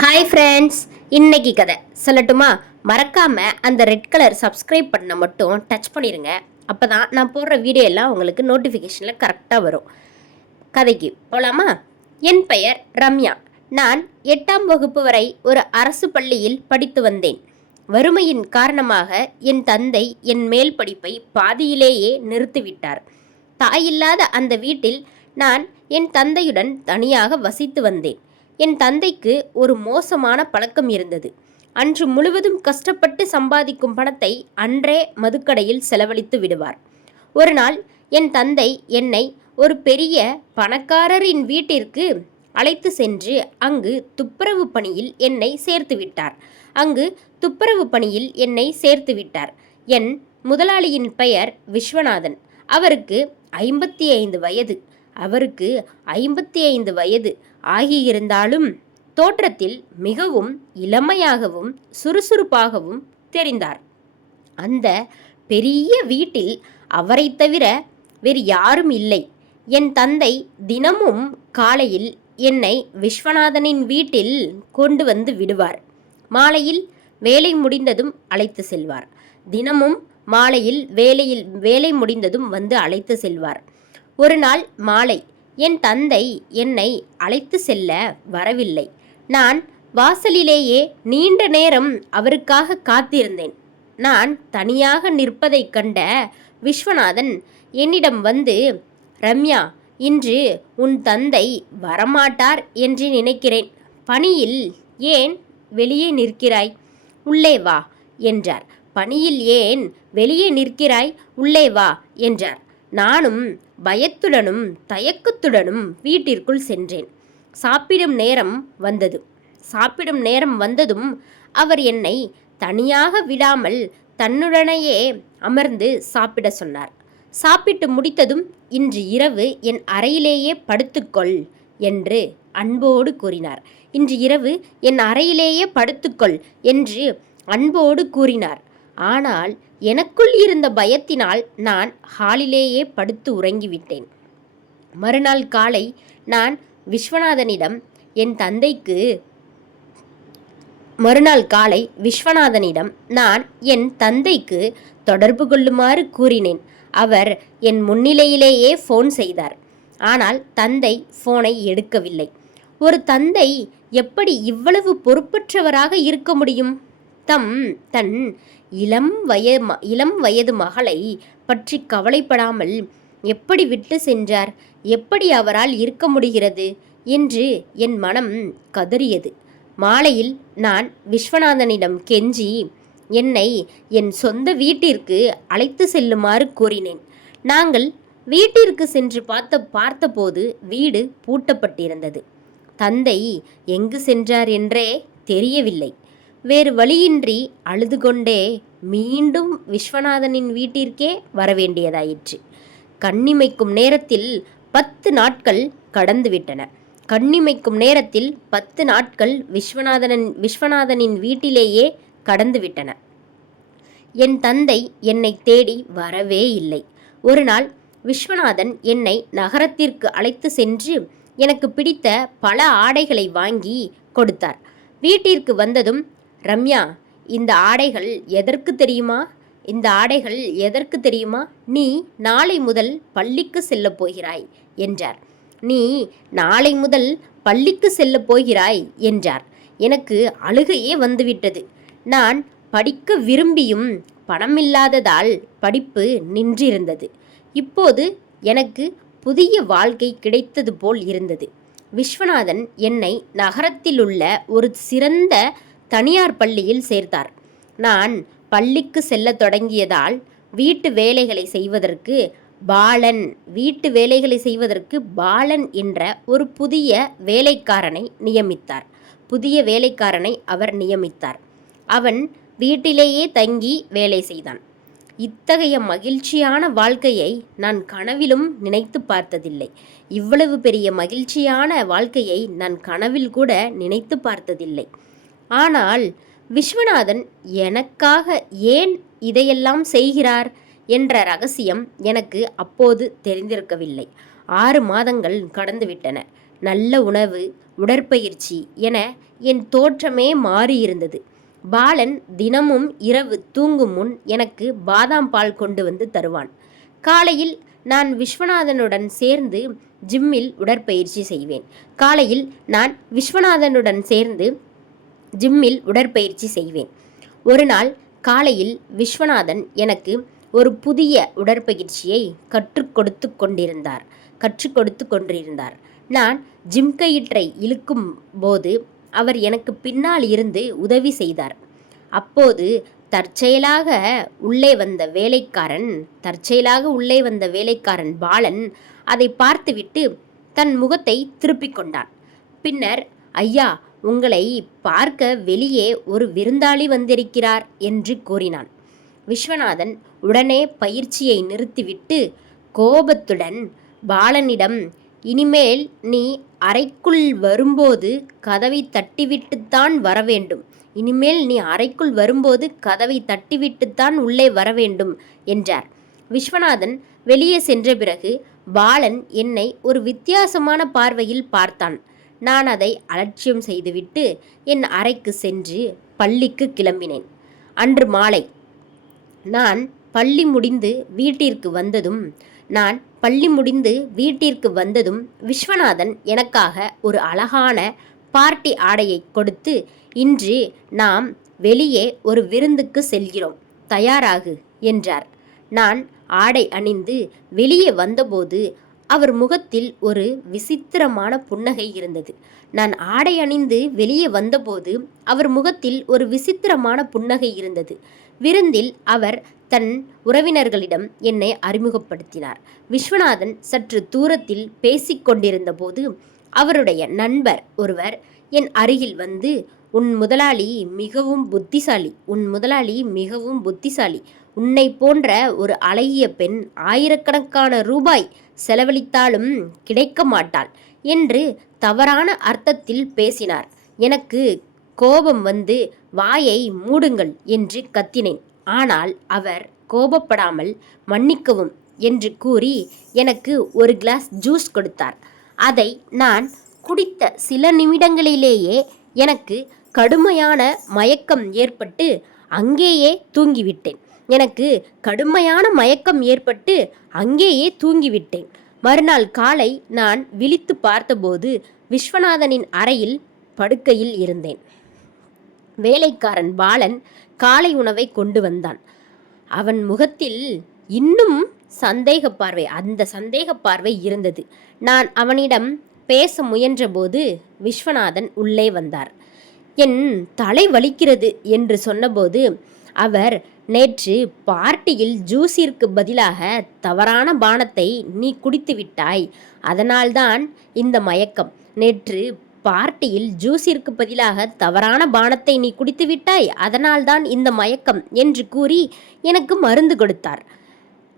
Hi friends, இன்னைக்கு கதை சொல்லட்டுமா? மறக்காம அந்த ரெட் கலர் சப்ஸ்கிரைப் பண்ண மட்டும் டச் பண்ணிடுங்க. அப்போ தான் நான் போடுற வீடியோ எல்லாம் உங்களுக்கு நோட்டிஃபிகேஷனில் கரெக்டாக வரும். கதைக்கு போகலாமா? என் பெயர் ரம்யா. நான் 8ஆம் வகுப்பு வரை ஒரு அரசு பள்ளியில் படித்து வந்தேன். வறுமையின் காரணமாக என் தந்தை என் மேல் படிப்பை பாதியிலேயே நிறுத்திவிட்டார். தாயில்லாத அந்த வீட்டில் நான் என் தந்தையுடன் தனியாக வசித்து வந்தேன். என் தந்தைக்கு ஒரு மோசமான பழக்கம் இருந்தது. அன்று முழுவதும் கஷ்டப்பட்டு சம்பாதிக்கும் பணத்தை அன்றே மதுக்கடையில் செலவழித்து விடுவார். ஒரு நாள் என் தந்தை என்னை ஒரு பெரிய பணக்காரரின் வீட்டிற்கு அழைத்து சென்று அங்கு துப்புரவு பணியில் என்னை சேர்த்து விட்டார். என் முதலாளியின் பெயர் விஸ்வநாதன். அவருக்கு 55 வயது ஆகியிருந்தாலும் தோற்றத்தில் மிகவும் இளமையாகவும் சுறுசுறுப்பாகவும் தெரிந்தார். அந்த பெரிய வீட்டில் அவரை தவிர வேறு யாரும் இல்லை. என் தந்தை தினமும் காலையில் என்னை விஸ்வநாதனின் வீட்டில் கொண்டு வந்து விடுவார். மாலையில் வேலை முடிந்ததும் அழைத்து செல்வார். தினமும் மாலையில் வேலை முடிந்ததும் வந்து அழைத்து செல்வார். ஒரு நாள் மாலை என் தந்தை என்னை அழைத்து செல்ல வரவில்லை. நான் வாசலிலேயே நீண்ட நேரம் அவருக்காக காத்திருந்தேன். நான் தனியாக நிற்பதைக் கண்ட விஸ்வநாதன் என்னிடம் வந்து, ரம்யா, இன்று உன் தந்தை வரமாட்டார் என்று நினைக்கிறேன். பணியில் ஏன் வெளியே நிற்கிறாய்? உள்ளே வா என்றார். பணியில் ஏன் வெளியே நிற்கிறாய்? உள்ளே வா என்றார். நானும் பயத்துடனும் தயக்கத்துடனும் வீட்டிற்குள் சென்றேன். சாப்பிடும் நேரம் வந்ததும் அவர் என்னை தனியாக விடாமல் தன்னுடனேயே அமர்ந்து சாப்பிட சொன்னார். சாப்பிட்டு முடித்ததும், இன்று இரவு என் அறையிலேயே படுத்துக்கொள் என்று அன்போடு கூறினார். ஆனால் எனக்குள் இருந்த பயத்தினால் நான் ஹாலிலேயே படுத்து உறங்கிவிட்டேன். மறுநாள் காலை நான் விஸ்வநாதனிடம் என் தந்தைக்கு தொடர்பு கொள்ளுமாறு கூறினேன். அவர் என் முன்னிலையிலேயே ஃபோன் செய்தார். ஆனால் தந்தை ஃபோனை எடுக்கவில்லை. ஒரு தந்தை எப்படி இவ்வளவு பொறுப்பற்றவராக இருக்க முடியும்? தன் இளம் வயது மகளை பற்றி கவலைப்படாமல் எப்படி விட்டு சென்றார்? எப்படி அவரால் இருக்க முடிகிறது என்று என் மனம் கதறியது. மாலையில் நான் விஸ்வநாதனிடம் கெஞ்சி என்னை என் சொந்த வீட்டிற்கு அழைத்து செல்லுமாறு கூறினேன். நாங்கள் வீட்டிற்கு சென்று பார்த்தபோது வீடு பூட்டப்பட்டிருந்தது. தந்தை எங்கு சென்றார் என்றே தெரியவில்லை. வேறு வழியின்றி அழுது கொண்டே மீண்டும் விஸ்வநாதனின் வீட்டிற்கே வரவேண்டியதாயிற்று. கண்ணிமைக்கும் நேரத்தில் 10 நாட்கள் கடந்துவிட்டன. 10 நாட்கள் விஸ்வநாதனின் வீட்டிலேயே கடந்துவிட்டன. என் தந்தை என்னை தேடி வரவே இல்லை. ஒரு நாள் விஸ்வநாதன் என்னை நகரத்திற்கு அழைத்து சென்று எனக்கு பிடித்த பல ஆடைகளை வாங்கி கொடுத்தார். வீட்டிற்கு வந்ததும், ரம்யா, இந்த ஆடைகள் எதற்கு தெரியுமா? நீ நாளை முதல் பள்ளிக்கு செல்லப் போகிறாய் என்றார். எனக்கு அழுகையே வந்துவிட்டது. நான் படிக்க விரும்பியும் பணமில்லாததால் படிப்பு நின்றிருந்தது. இப்போது எனக்கு புதிய வாழ்க்கை கிடைத்தது போல் இருந்தது. விஸ்வநாதன் என்னை நகரத்திலுள்ள ஒரு சிறந்த தனியார் பள்ளியில் சேர்த்தார். நான் பள்ளிக்கு செல்ல தொடங்கியதால் வீட்டு வேலைகளை செய்வதற்கு பாலன் என்ற ஒரு புதிய வேலைக்காரனை அவர் நியமித்தார். அவன் வீட்டிலேயே தங்கி வேலை செய்தான். இத்தகைய மகிழ்ச்சியான வாழ்க்கையை நான் கனவிலும் நினைத்து பார்த்ததில்லை. இவ்வளவு பெரிய மகிழ்ச்சியான வாழ்க்கையை நான் கனவில் கூட நினைத்து பார்த்ததில்லை. ஆனால் விஸ்வநாதன் எனக்காக ஏன் இதையெல்லாம் செய்கிறார் என்ற ரகசியம் எனக்கு அப்போது தெரிந்திருக்கவில்லை. 6 மாதங்கள் கடந்துவிட்டன. நல்ல உணவு, உடற்பயிற்சி என என் தோற்றமே மாறியிருந்தது. பாலன் தினமும் இரவு தூங்கும் முன் எனக்கு பாதாம் பால் கொண்டு வந்து தருவான். காலையில் நான் விஸ்வநாதனுடன் சேர்ந்து ஜிம்மில் உடற்பயிற்சி செய்வேன். காலையில் நான் விஸ்வநாதனுடன் சேர்ந்து ஜிம்மில் உடற்பயிற்சி செய்வேன். ஒரு நாள் காலையில் விஸ்வநாதன் எனக்கு ஒரு புதிய உடற்பயிற்சியை கற்றுக் கொடுத்து கொண்டிருந்தார். நான் ஜிம் கயிற்றை இழுக்கும் போது அவர் எனக்கு பின்னால் இருந்து உதவி செய்தார். அப்போது தற்செயலாக உள்ளே வந்த வேலைக்காரன் பாலன் அதை பார்த்துவிட்டு தன் முகத்தை திருப்பிக் கொண்டான். பின்னர், ஐயா, உங்களை பார்க்க வெளியே ஒரு விருந்தாளி வந்திருக்கிறார் என்று கூறினான். விஸ்வநாதன் உடனே பயிற்சியை நிறுத்திவிட்டு கோபத்துடன் பாலனிடம், இனிமேல் நீ அறைக்குள் வரும்போது கதவை தட்டிவிட்டுத்தான் உள்ளே வர வேண்டும் என்றார். விஸ்வநாதன் வெளியே சென்ற பிறகு பாலன் என்னை ஒரு வித்தியாசமான பார்வையில் பார்த்தான். நான் அதை அலட்சியம் செய்துவிட்டு என் அறைக்கு சென்று பள்ளிக்கு கிளம்பினேன். அன்று மாலை நான் பள்ளி முடிந்து வீட்டிற்கு வந்ததும் விஸ்வநாதன் எனக்காக ஒரு அழகான பார்ட்டி ஆடையை கொடுத்து, இன்று நாம் வெளியே ஒரு விருந்துக்கு செல்கிறோம், தயாராகு என்றார். நான் ஆடை அணிந்து வெளியே வந்தபோது அவர் முகத்தில் ஒரு விசித்திரமான புன்னகை இருந்தது. விருந்தில் அவர் தன் உறவினர்களிடம் என்னை அறிமுகப்படுத்தினார். விஸ்வநாதன் சற்று தூரத்தில் பேசிக்கொண்டிருந்த போது அவருடைய நண்பர் ஒருவர் என் அருகில் வந்து, உன் முதலாளி மிகவும் புத்திசாலி. உன்னை போன்ற ஒரு அழகிய பெண் ஆயிரக்கணக்கான ரூபாய் செலவழித்தாலும் கிடைக்க மாட்டாள் என்று தவறான அர்த்தத்தில் பேசினார். எனக்கு கோபம் வந்து, வாயை மூடுங்கள் என்று கத்தினேன். ஆனால் அவர் கோபப்படாமல், மன்னிக்கவும் என்று கூறி எனக்கு ஒரு கிளாஸ் ஜூஸ் கொடுத்தார். அதை நான் குடித்த சில நிமிடங்களிலேயே எனக்கு கடுமையான மயக்கம் ஏற்பட்டு அங்கேயே தூங்கிவிட்டேன். மறுநாள் காலை நான் விழித்து பார்த்தபோது விஸ்வநாதனின் அறையில் படுக்கையில் இருந்தேன். வேலைக்காரன் பாலன் காலை உணவை கொண்டு வந்தான். அவன் முகத்தில் இன்னும் சந்தேக பார்வை இருந்தது. நான் அவனிடம் பேச முயன்றபோது விஸ்வநாதன் உள்ளே வந்தார். என் தலை வலிக்கிறது என்று சொன்னபோது அவர், நேற்று பார்ட்டியில் ஜூஸிற்கு பதிலாக தவறான பானத்தை நீ குடித்து விட்டாய், அதனால்தான் இந்த மயக்கம் என்று கூறி எனக்கு மருந்து கொடுத்தார்.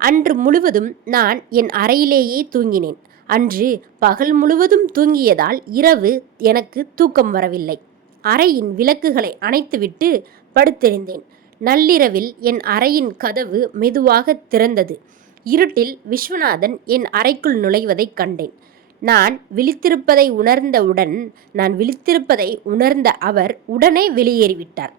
அன்று முழுவதும் நான் என் அறையிலேயே தூங்கினேன். அன்று பகல் முழுவதும் தூங்கியதால் இரவு எனக்கு தூக்கம் வரவில்லை. அறையின் விளக்குகளை அணைத்துவிட்டு படுத்திருந்தேன். நள்ளிரவில் என் அறையின் கதவு மெதுவாக திறந்தது. இருட்டில் விஸ்வநாதன் என் அறைக்குள் நுழைவதைக் கண்டேன். நான் விழித்திருப்பதை உணர்ந்த அவர் உடனே வெளியேறிவிட்டார்.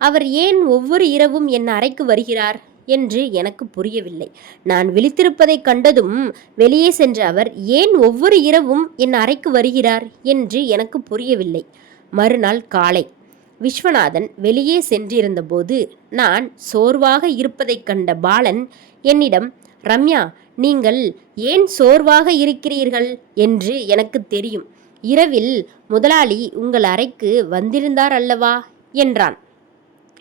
அவர் ஏன் ஒவ்வொரு இரவும் என் அறைக்கு வருகிறார் என்று எனக்கு புரியவில்லை. நான் விழித்திருப்பதைக் கண்டதும் வெளியே சென்ற அவர் ஏன் ஒவ்வொரு இரவும் என் அறைக்கு வருகிறார் என்று எனக்கு புரியவில்லை. மறுநாள் காலை விஸ்வநாதன் வெளியே சென்றிருந்தபோது நான் சோர்வாக இருப்பதைக் கண்ட பாலன் என்னிடம், ரம்யா, நீங்கள் ஏன் சோர்வாக இருக்கிறீர்கள் என்று எனக்கு தெரியும். இரவில் முதலாளி உங்கள் அறைக்கு வந்திருந்தார் அல்லவா என்றான்.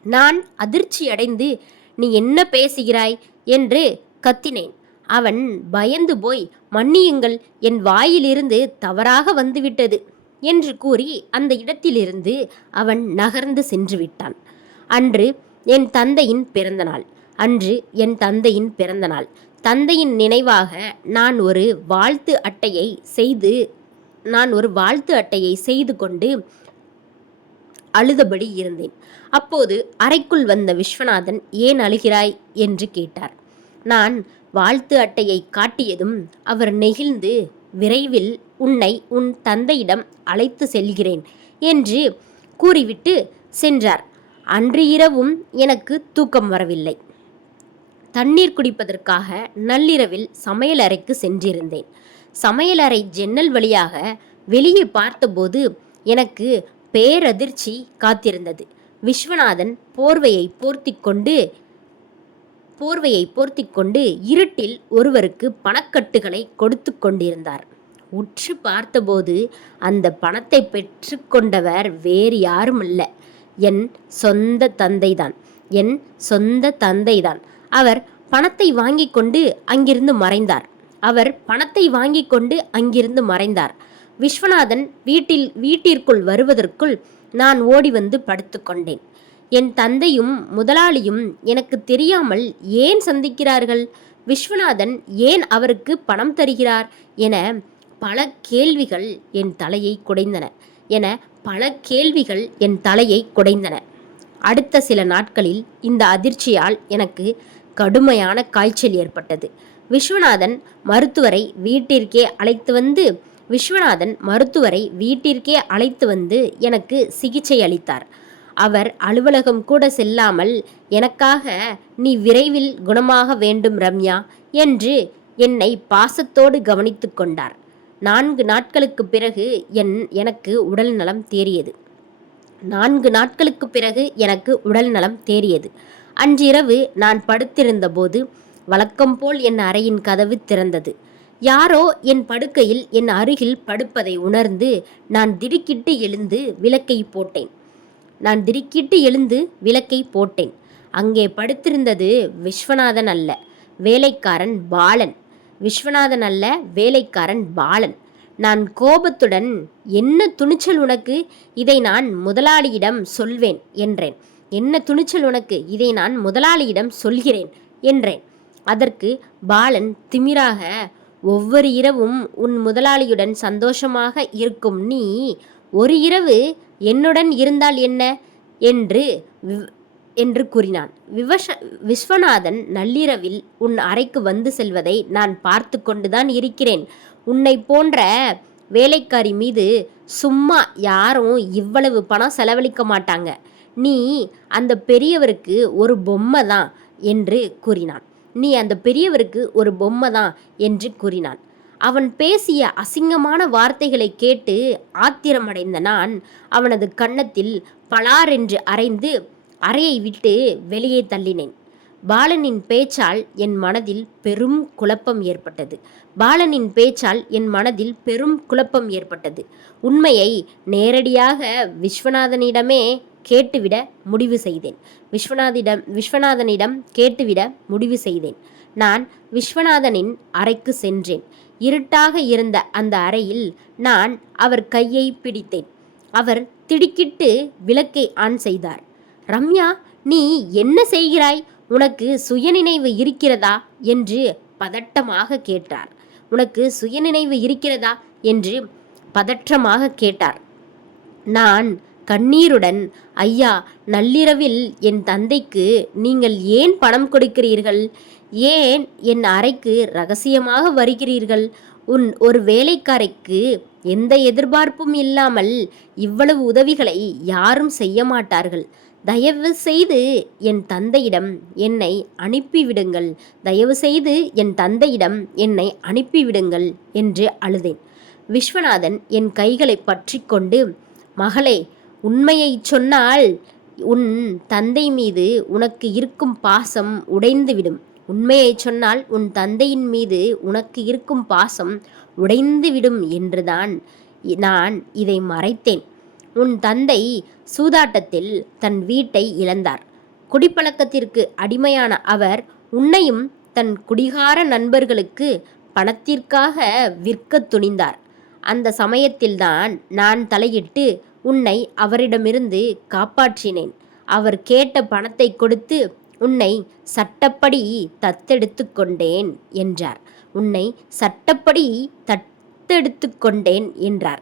நான் அதிர்ச்சியடைந்து, நீ என்ன பேசுகிறாய் என்று கத்தினேன். அவன் பயந்து போய், மன்னியுங்கள், என் வாயிலிருந்து தவறாக வந்துவிட்டது என்று கூறி அந்த இடத்திலிருந்து அவன் நகர்ந்து சென்று விட்டான். அன்று என் தந்தையின் பிறந்த நாள். தந்தையின் நினைவாக நான் ஒரு வாழ்த்து அட்டையை செய்து கொண்டு அழுதபடி இருந்தேன். அப்போது அறைக்குள் வந்த விஸ்வநாதன், ஏன் அழுகிறாய் என்று கேட்டார். நான் வாழ்த்து அட்டையை காட்டியதும் அவர் நெகிழ்ந்து, விரைவில் உன்னை உன் தந்தையிடம் அழைத்து செல்கிறேன் என்று கூறிவிட்டு சென்றார். அன்று இரவும் எனக்கு தூக்கம் வரவில்லை. தண்ணீர் குடிப்பதற்காக நள்ளிரவில் சமையலறைக்கு சென்றிருந்தேன். சமையலறை ஜன்னல் வழியாக வெளியே பார்த்தபோது எனக்கு பேரதிர்ச்சி காத்திருந்தது. விஸ்வநாதன் போர்வையை போர்த்திக்கொண்டு இருட்டில் ஒருவருக்கு பணக்கட்டுகளை கொடுத்து கொண்டிருந்தார். உற்று பார்த்தபோது அந்த பணத்தை பெற்றுக்கொண்டவர் வேறு யாருமல்ல, என் சொந்த தந்தைதான். அவர் பணத்தை வாங்கி கொண்டு அங்கிருந்து மறைந்தார். விஸ்வநாதன் வீட்டிற்குள் வருவதற்குள் நான் ஓடி வந்து படுத்துக்கொண்டேன். என் தந்தையும் முதலாளியும் எனக்கு தெரியாமல் ஏன் சந்திக்கிறார்கள்? விஸ்வநாதன் ஏன் அவருக்கு பணம் தருகிறார் என பல கேள்விகள் என் தலையை குடைந்தன. அடுத்த சில நாட்களில் இந்த அதிர்ச்சியால் எனக்கு கடுமையான காய்ச்சல் ஏற்பட்டது. விஸ்வநாதன் மருத்துவரை வீட்டிற்கே அழைத்து வந்து எனக்கு சிகிச்சை அளித்தார். அவர் அலுவலகம் கூட செல்லாமல் எனக்காக, நீ விரைவில் குணமாக வேண்டும் ரம்யா என்று என்னை பாசத்தோடு கவனித்து கொண்டார். 4 நாட்களுக்கு பிறகு எனக்கு உடல் நலம் தேறியது. அன்றிரவு நான் படுத்திருந்த போது வழக்கம் போல் என் அறையின் கதவு திறந்தது. யாரோ என் படுக்கையில் என் அருகில் படுப்பதை உணர்ந்து நான் திடுக்கிட்டு எழுந்து விளக்கை போட்டேன். அங்கே படுத்திருந்தது விஸ்வநாதன் அல்ல, வேலைக்காரன் பாலன். நான் கோபத்துடன், என்ன துணிச்சல் உனக்கு, இதை நான் முதலாளியிடம் சொல்கிறேன் என்றேன். அதற்கு பாலன் திமிராக, ஒவ்வொரு இரவும் உன் முதலாளியுடன் சந்தோஷமாக இருக்கும் நீ ஒரு இரவு என்னுடன் இருந்தால் என்ன என்று கூறினான். விஸ்வநாதன் நள்ளிரவில் உன் அறைக்கு வந்து செல்வதை நான் பார்த்து கொண்டுதான் இருக்கிறேன். உன்னை போன்ற வேலைக்காரி மீது சும்மா யாரும் இவ்வளவு பணம் செலவழிக்க மாட்டாங்க. நீ அந்த பெரியவருக்கு ஒரு பொம்மை தான் என்று கூறினான். அவன் பேசிய அசிங்கமான வார்த்தைகளை கேட்டு ஆத்திரமடைந்த நான் அவனது கன்னத்தில் பலாரென்று அறைந்து அறையை விட்டு வெளியே தள்ளினேன். பாலனின் பேச்சால் என் மனதில் பெரும் குழப்பம் ஏற்பட்டது. உண்மையை நேரடியாக விஸ்வநாதனிடம் கேட்டுவிட முடிவு செய்தேன். நான் விஸ்வநாதனின் அறைக்கு சென்றேன். இருட்டாக இருந்த அந்த அறையில் நான் அவர் கையை பிடித்தேன். அவர் திடுக்கிட்டு விளக்கை ஆன் செய்தார். ரம்யா, நீ என்ன செய்கிறாய்? உனக்கு சுயநினைவு இருக்கிறதா என்று பதற்றமாக கேட்டார். நான் கண்ணீருடன், ஐயா, நள்ளிரவில் என் தந்தைக்கு நீங்கள் ஏன் பணம் கொடுக்கிறீர்கள்? ஏன் என் அறைக்கு ரகசியமாக வருகிறீர்கள்? ஒரு வேலைக்காரைக்கு எந்த எதிர்பார்ப்பும் இல்லாமல் இவ்வளவு உதவிகளை யாரும் செய்ய மாட்டார்கள். தயவு செய்து என் தந்தையிடம் என்னை அனுப்பிவிடுங்கள் என்று அழுதேன். விஸ்வநாதன் என் கைகளை பற்றி கொண்டு, மகளே, உண்மையை சொன்னால் உன் தந்தை மீது உனக்கு இருக்கும் பாசம் உடைந்துவிடும் என்றுதான் நான் இதை மறைத்தேன். உன் தந்தை சூதாட்டத்தில் தன் வீட்டை இழந்தார். குடிப்பழக்கத்திற்கு அடிமையான அவர் உன்னையும் தன் குடிகார நண்பர்களுக்கு பணத்திற்காக விற்க துணிந்தார். அந்த சமயத்தில்தான் நான் தலையிட்டு உன்னை அவரிடமிருந்து காப்பாற்றினேன். அவர் கேட்ட பணத்தை கொடுத்து உன்னை சட்டப்படி தத்தெடுத்து கொண்டேன் என்றார்.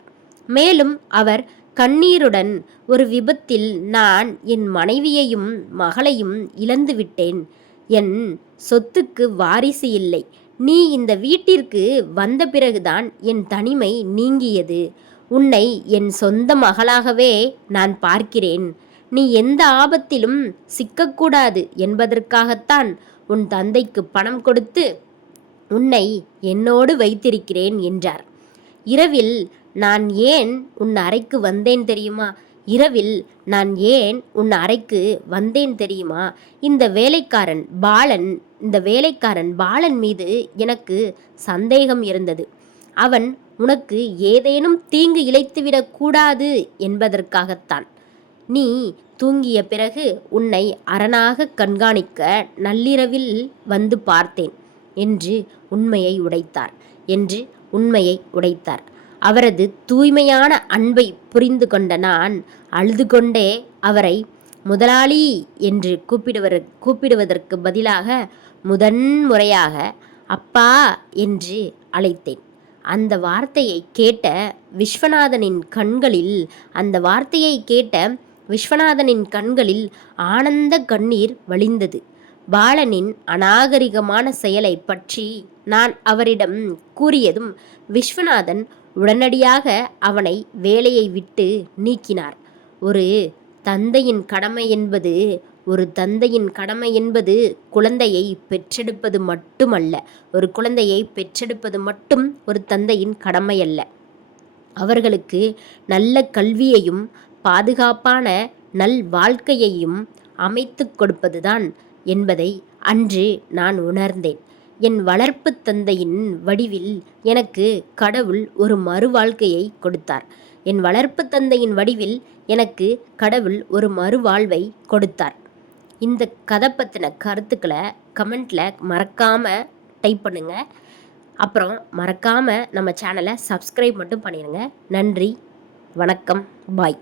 மேலும் அவர் கண்ணீருடன், ஒரு விபத்தில் நான் என் மனைவியையும் மகளையும் இழந்துவிட்டேன். என் சொத்துக்கு வாரிசு இல்லை. நீ இந்த வீட்டிற்கு வந்த பிறகுதான் என் தனிமை நீங்கியது. உன்னை என் சொந்த மகளாகவே நான் பார்க்கிறேன். நீ எந்த ஆபத்திலும் சிக்கக்கூடாது என்பதற்காகத்தான் உன் தந்தைக்கு பணம் கொடுத்து உன்னை என்னோடு வைத்திருக்கிறேன் என்றார். இரவில் நான் ஏன் உன் அறைக்கு வந்தேன் தெரியுமா? இரவில் நான் ஏன் உன் அறைக்கு வந்தேன் தெரியுமா? இந்த வேலைக்காரன் பாலன் மீது எனக்கு சந்தேகம் இருந்தது. அவன் உனக்கு ஏதேனும் தீங்கு இழைத்துவிடக் கூடாது என்பதற்காகத்தான். நீ தூங்கிய பிறகு உன்னை அரணாக கண்காணிக்க நள்ளிரவில் வந்து பார்த்தேன் என்று உண்மையை உடைத்தார். அவரது தூய்மையான அன்பை புரிந்து கொண்ட நான் அழுது கொண்டே அவரை முதலாளி என்று கூப்பிடுவதற்கு பதிலாக முதன்முறையாக அப்பா என்று அழைத்தேன். அந்த வார்த்தையை கேட்ட விஸ்வநாதனின் கண்களில் ஆனந்த கண்ணீர் வழிந்தது. பாலனின் அநாகரிகமான செயலை பற்றி நான் அவரிடம் கூறியதும் விஸ்வநாதன் உடனடியாக அவனை வேலையை விட்டு நீக்கினார். ஒரு தந்தையின் கடமை என்பது குழந்தையை பெற்றெடுப்பது மட்டும் ஒரு தந்தையின் கடமை அல்ல. அவர்களுக்கு நல்ல கல்வியையும் பாதுகாப்பான நல் வாழ்க்கையையும் அமைத்து கொடுப்பதுதான் என்பதை அன்று நான் உணர்ந்தேன். என் வளர்ப்பு தந்தையின் வடிவில் எனக்கு கடவுள் ஒரு மறு வாழ்க்கையை கொடுத்தார். இந்த கதை பற்றின கருத்துக்களை கமெண்ட்டில் மறக்காமல் டைப் பண்ணுங்கள். அப்புறம் மறக்காமல் நம்ம சேனலை சப்ஸ்கிரைப் மட்டும் பண்ணிடுங்க. நன்றி, வணக்கம், பாய்.